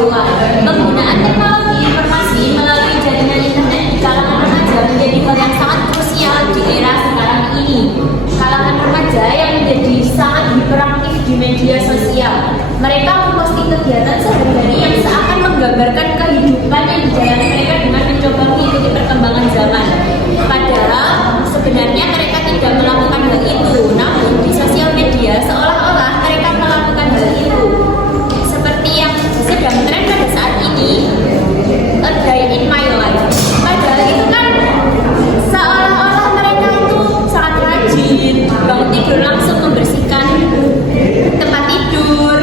doang. Penggunaan teknologi informasi melalui jaringan internet di kalangan remaja menjadi hal yang sangat krusial di era sekarang ini. Kalangan remaja yang menjadi sangat hiperaktif di media sosial. Mereka memposting kegiatan sehari-hari yang seakan menggambarkan kehidupan yang dijalani mereka dengan mencoba mengikuti perkembangan zaman. Padahal sebenarnya mereka tidak melakukan hal itu, namun di sosial media seolah-olah mereka melakukan hal itu. Seperti yang sedang tren pada saat ini, a day in my life. Padahal itu kan seolah-olah mereka itu sangat rajin, bangun tidur langsung membersihkan tempat tidur.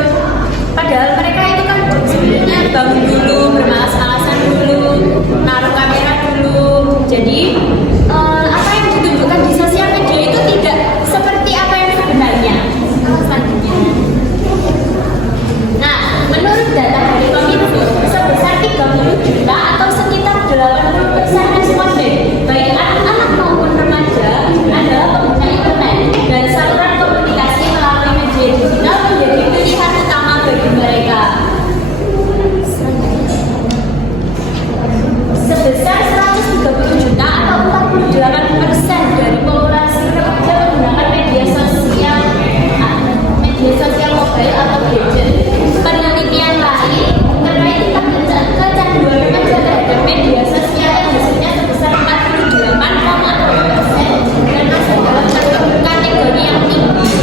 Padahal mereka itu kan sebenarnya bangun dulu, bermalas-malasan dulu, naruh kamera dulu. Jadi apa yang ditunjukkan di sosial media itu tidak seperti apa yang sebenarnya. Selanjutnya. Nah, menurut data dari Kominfo, sebesar 30 juta atau sekitar 80% responden, baik anak-anak maupun remaja, adalah pengguna internet, dan saluran komunikasi melalui media digital menjadi pilihan utama bagi mereka. Sebesar 130 juta atau 48% dari populasi remaja menggunakan media sosial mobile atau gadget. Penelitian lain terkait kecanduan remaja terhadap media sosial yang hasilnya sebesar 48,2% dan masuk dalam kategori yang tinggi.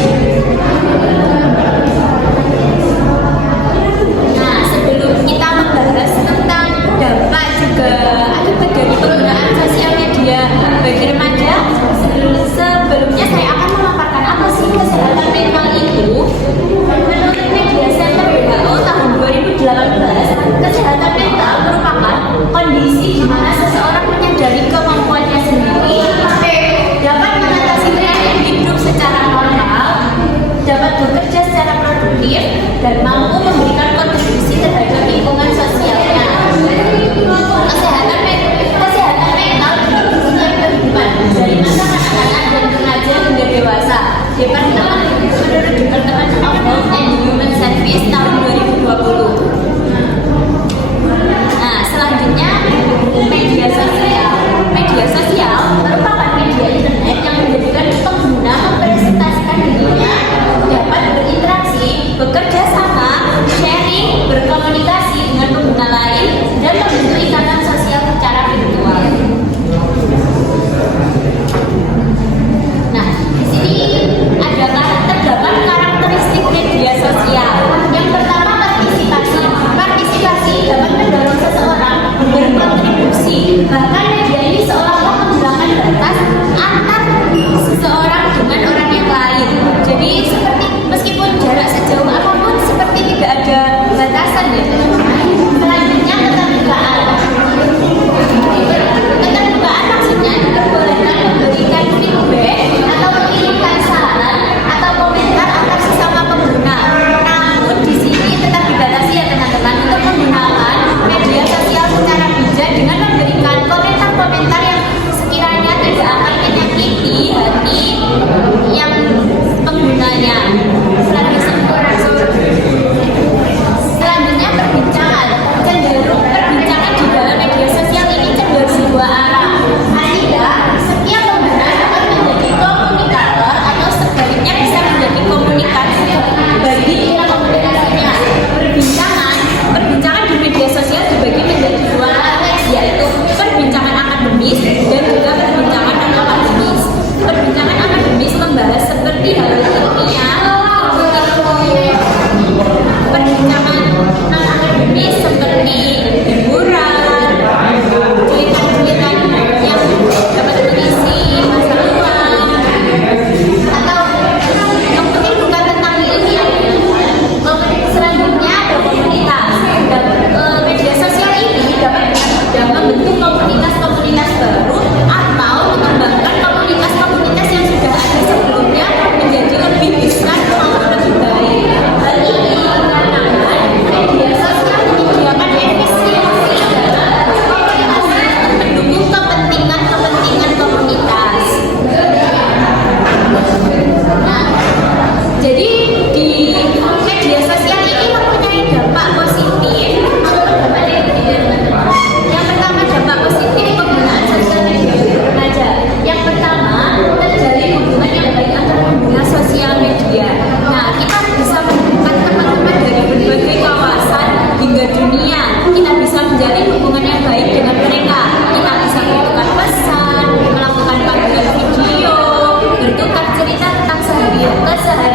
Nah, sebelum kita membahas tentang dampak juga akibat dari penggunaan sosial media bagi remaja, sebelumnya saya akan memaparkan apa sih kesehatan mental itu. Menurut Media Center WHO tahun 2018, kesehatan mental merupakan kondisi di mana seseorang menyadari kemampuannya sendiri, dapat mengatasi gaya hidup secara normal, dapat bekerja secara produktif, dan mampu memberikan kontribusi terhadap lingkungan sosialnya. Kesehatan mental berfungsi kehidupan dari masa kanak-kanak dan remaja hingga dewasa. Menurut Departemen of Health and Human Services tahun 2020. Nah, selanjutnya media sosial. Media sosial merupakan media internet yang menjadikan pengguna mempresentasikan dirinya, dapat berinteraksi, bekerja sama, sharing, berkomunikasi dengan pengguna lain, dan membentuk ikatan sosial secara virtual. Nah, di sini terdapat karakteristik media sosial. Yang pertama, partisipasi. Partisipasi dapat mendorong seseorang berkontribusi. Bahkan media ini seolah-olah menghilangkan batas antar seseorang dengan orang yang lain. Jadi seperti meskipun jarak sejauh apapun seperti tidak ada batasan ya. Selanjutnya, keterbukaan. Keterbukaan maksudnya diperbolehkan memberikan feedback atau mengirimkan saran atau komentar antar sesama pengguna. Namun di sini tetap dibatasi ya teman-teman untuk menggunakan media sosial secara bijak dengan memberikan komentar-komentar yang sekiranya tidak akan menyakiti hati yang penggunanya.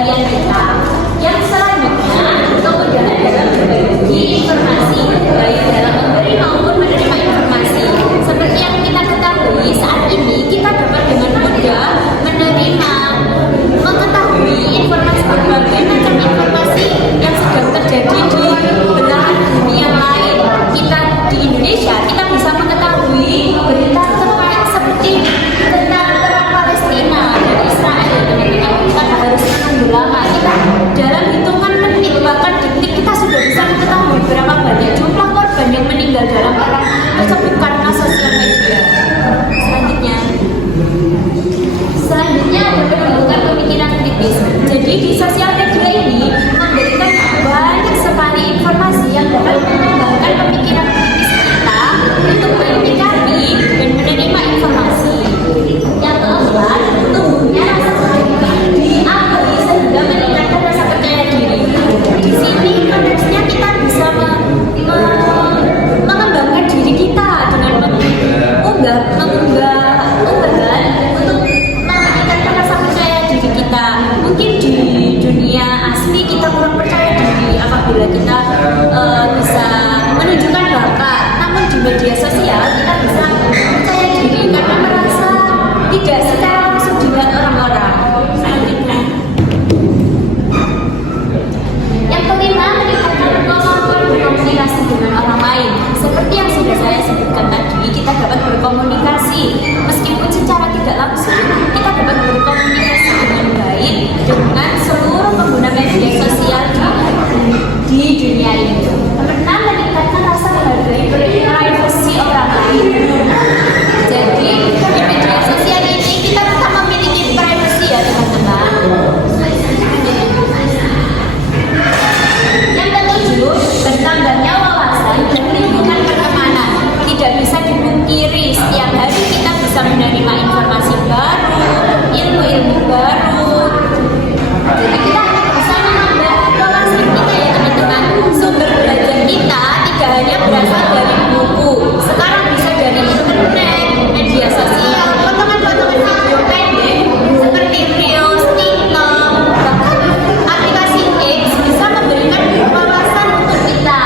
kepribadian kita. Yang selanjutnya, kemudahan dalam berbagi informasi, baik dalam memberi maupun menerima informasi. Seperti yang kita ketahui saat ini, kita dapat dengan mudah menerima, mengetahui informasi berbagai macam informasi yang sedang terjadi di belahan bumi yang lain. Kita di Indonesia, kita bisa mengetahui berita seperti tentang perang Palestina dan Israel, teman-teman. Kita harus menunggu lama. Kita dalam hitungan menit bahkan detik kita sudah bisa mengetahui berapa banyak jumlah korban yang meninggal dalam perang tersebut karena sosial media. Selanjutnya ada pembentukan pemikiran kritis. Jadi di sosial media ini memberikan banyak sekali informasi yang dapat mengembangkan pemikiran kritis kita untuk menyikapi dan menerima informasi. Yang keempat, tumbuhnya rasa percaya diakui sehingga meningkatkan rasa percaya diri. Di sini konteksnya kita bisa mengembangkan diri kita dengan mengunggah unggahan untuk meningkatkan rasa percaya diri kita. Mungkin di dunia asli kita kurang percaya diri apabila kita bisa menunjukkan bakat, namun di media sosial kita bisa percaya diri karena merasa tidak secara langsung dilihat orang-orang. Yang kelima, meningkatkan kemampuan berkomunikasi dengan orang lain. Seperti yang sudah saya sebutkan tadi, kita dapat berkomunikasi meskipun secara tidak langsung, kita dapat berkomunikasi dengan baik dengan seluruh pengguna media sosial di dunia ini. Pernah meningkatkan rasa menghargai privasi orang lain. Jadi di media sosial ini kita tetap memiliki privasi ya teman-teman. Yang ketujuh, bertambahnya wawasan dan lingkungan pertemanan. Tidak bisa dipungkiri, setiap hari kita bisa menerima informasi baru, ilmu-ilmu baru. Jadi kita bisa menambah wawasan kita ya teman-teman. Sumber belajar kita tidak hanya berasal dari buku, sekarang bisa dari internet, media sosial, potongan-potongan video pendek seperti Reels, TikTok, bahkan aplikasi X bisa memberikan wawasan untuk kita.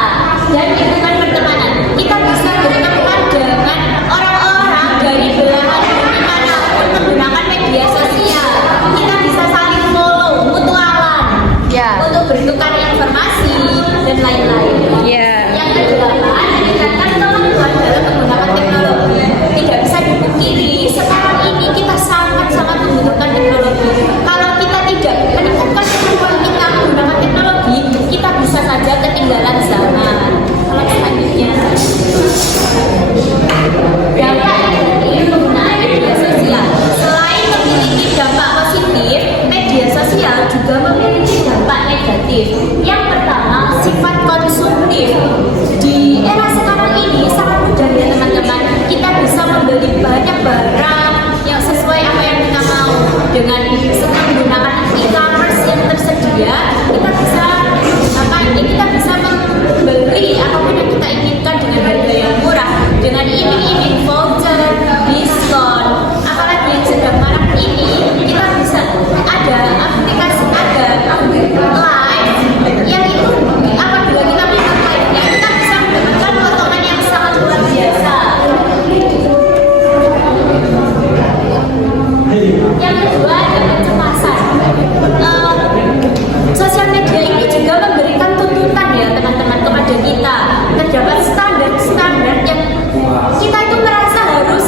Dan lingkungan pertemanan, kita bisa berteman dengan orang-orang dari belahan bumi manapun menggunakan media sosial. Kita bisa saling follow, mutualan, untuk bertukar informasi dan lain-lain. Yang kedelapan, meningkatkan kemampuan dalam menggunakan teknologi. Tidak bisa dipungkiri, sekarang ini kita sangat-sangat membutuhkan teknologi. Kalau kita tidak meningkatkan kemampuan kita menggunakan teknologi, kita bisa saja ketinggalan zaman. Selanjutnya, dampak negatif penggunaan media sosial. Selain memiliki dampak positif, media sosial juga memiliki dampak negatif. Yang pertama, sifat konsumtif. Di era sekarang ini sangat mudah ya teman-teman. Kita bisa membeli banyak barang yang sesuai apa yang kita mau dengan menggunakan e-commerce yang tersedia. Kita bisa membeli apapun yang kita inginkan dengan harga yang murah, dengan iming-iming voucher, diskon. Apalagi yang sedang marak ini, kita bisa ada aplikasi, ada live yang itu apabila kita melihat live-nya, kita bisa mendapatkan potongan yang sangat luar biasa. Yang kedua ada kecemasan. Sosial media ini juga memberikan tuntutan ya teman-teman kepada kita. Terdapat standar-standar yang kita itu merasa harus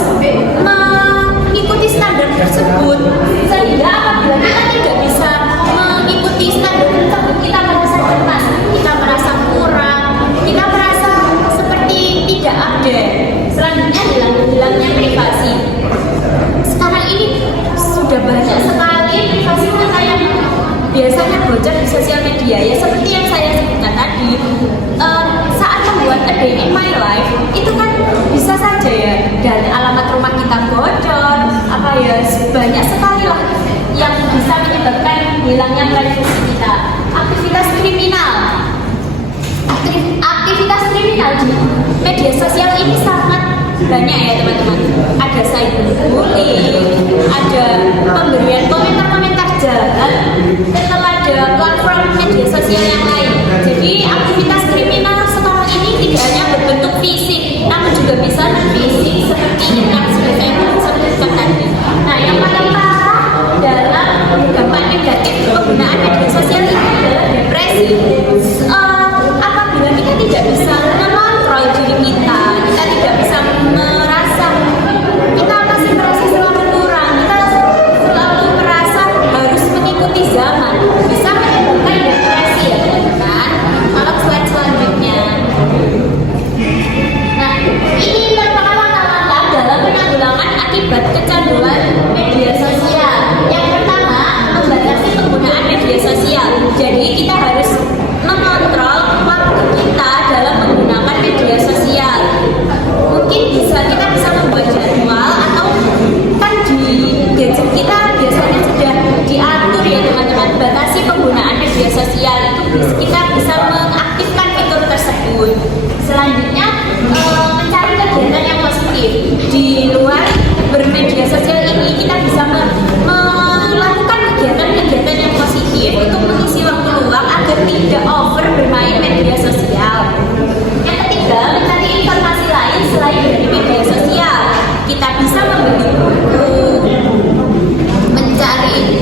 mengikuti standar tersebut, sehingga apabila kita tidak bisa mengikuti standar tersebut, kita merasa cemas, kita merasa kurang, kita merasa seperti tidak update. Selanjutnya hilangnya privasi. Sekarang ini sudah banyak sekali privasi kita yang biasanya bocor di sosial media ya, seperti yang saya sebutkan tadi. Saat membuat a day in my life itu kan bisa saja ya dan alamat rumah kita bocor, apa ya, banyak sekali lah yang bisa menyebabkan hilangnya privasi kita. Aktivitas kriminal di media sosial ini sangat banyak ya teman-teman. Ada cyberbullying, ada pemberian komentar-komentar jahat, setelah ada pada platform media sosial yang lain. Jadi aktivitas kriminal sekarang ini tidak hanya berbentuk fisik, namun juga bisa non fisik seperti yang sudah saya sebutkan tadi. Nah, yang paling parah dalam dampak negatif penggunaan media sosial ini adalah depresi. Apabila kita tidak bisa mengontrol diri kita tidak bisa merasa, kita masih merasa selalu kurang, kita selalu merasa harus mengikuti zaman, bisa menyebabkan depresi ya teman-teman. Kalau slide selanjutnya, nah ini merupakan langkah-langkah dalam penanggulangan akibat kecanduan media sosial. Yang pertama, membatasi penggunaan media sosial. Jadi kita harus mengontrol waktu kita dalam menggunakan media sosial. Mungkin kita bisa membuat jadwal, atau kan di gadget kita biasanya sudah diatur ya teman-teman, batasi penggunaan media sosial. Itu kita bisa mengaktifkan fitur tersebut. Selanjutnya, mencari kegiatan yang positif di luar bermedia sosial ini. Kita bisa melakukan kegiatan-kegiatan yang positif untuk mengisi waktu luang agar tidak over bermain media sosial. Yang ketiga, mencari informasi lain selain dari media sosial. Kita bisa membeli buku, mencari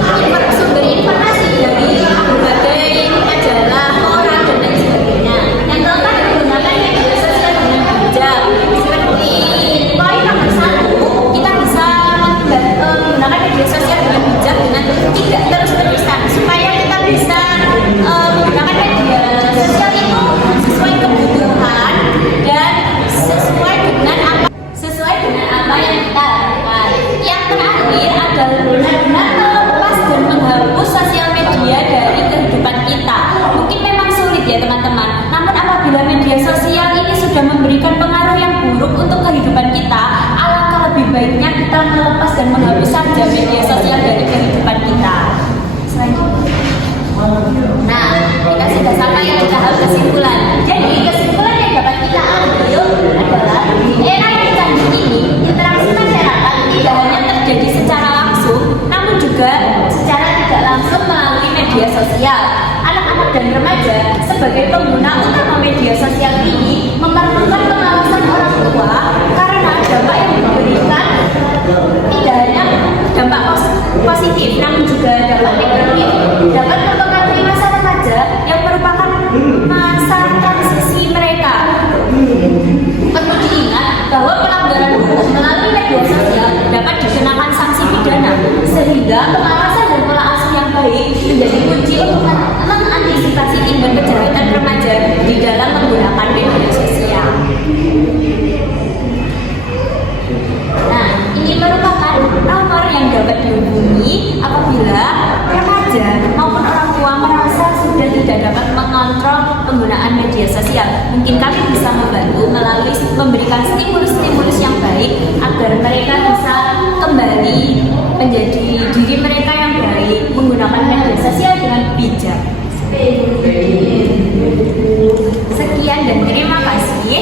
sumber informasi dari berbagai majalah, koran, dan lain sebagainya. Yang keempat, menggunakan media sosial dengan bijak. Seperti poin nomor 1, kita bisa menggunakan media sosial dengan bijak dengan tidak terus-terusan, supaya kita bisa menggunakan media sosial itu sesuai kebutuhan dan sesuai dengan apa yang kita lakukan. Yang terakhir adalah benar-benar melepas dan menghapus sosial media dari kehidupan kita. Mungkin memang sulit ya teman-teman, namun apabila media sosial ini sudah memberikan pengaruh yang buruk untuk kehidupan kita, alangkah lebih baiknya kita melepas dan menghapus saja media sosial dari kehidupan kita. Selanjutnya, nah kita sudah sampai ke tahap kesimpulan. Jadi kesimpulan yang dapat kita ambil adalah di era yang canggih ini, interaksi masyarakat tidak hanya terjadi secara langsung, namun juga secara tidak langsung melalui media sosial. Anak-anak dan remaja sebagai pengguna utama media sosial ini memerlukan pengawasan orang tua, karena dampak yang diberikan tidak hanya dampak positif, namun juga dampak negatif. Dapat mempengaruhi masa remaja yang merupakan masa transisi mereka. Perlu diingat bahwa pelanggaran hukum melalui media sosial dapat dikenakan sanksi pidana, sehingga pengawasan dan pola asuh yang baik menjadi kunci untuk mengantisipasi tindak kejahatan remaja di dalam menggunakan media sosial. Nah, ini merupakan nomor yang dapat dihubungi apabila remaja maupun orang tua merasa sudah tidak dapat mengontrol penggunaan media sosial. Mungkin kami bisa membantu melalui memberikan stimulus-stimulus yang baik agar mereka bisa kembali menjadi diri mereka yang baik, menggunakan media sosial dengan bijak. Sekian dan terima kasih.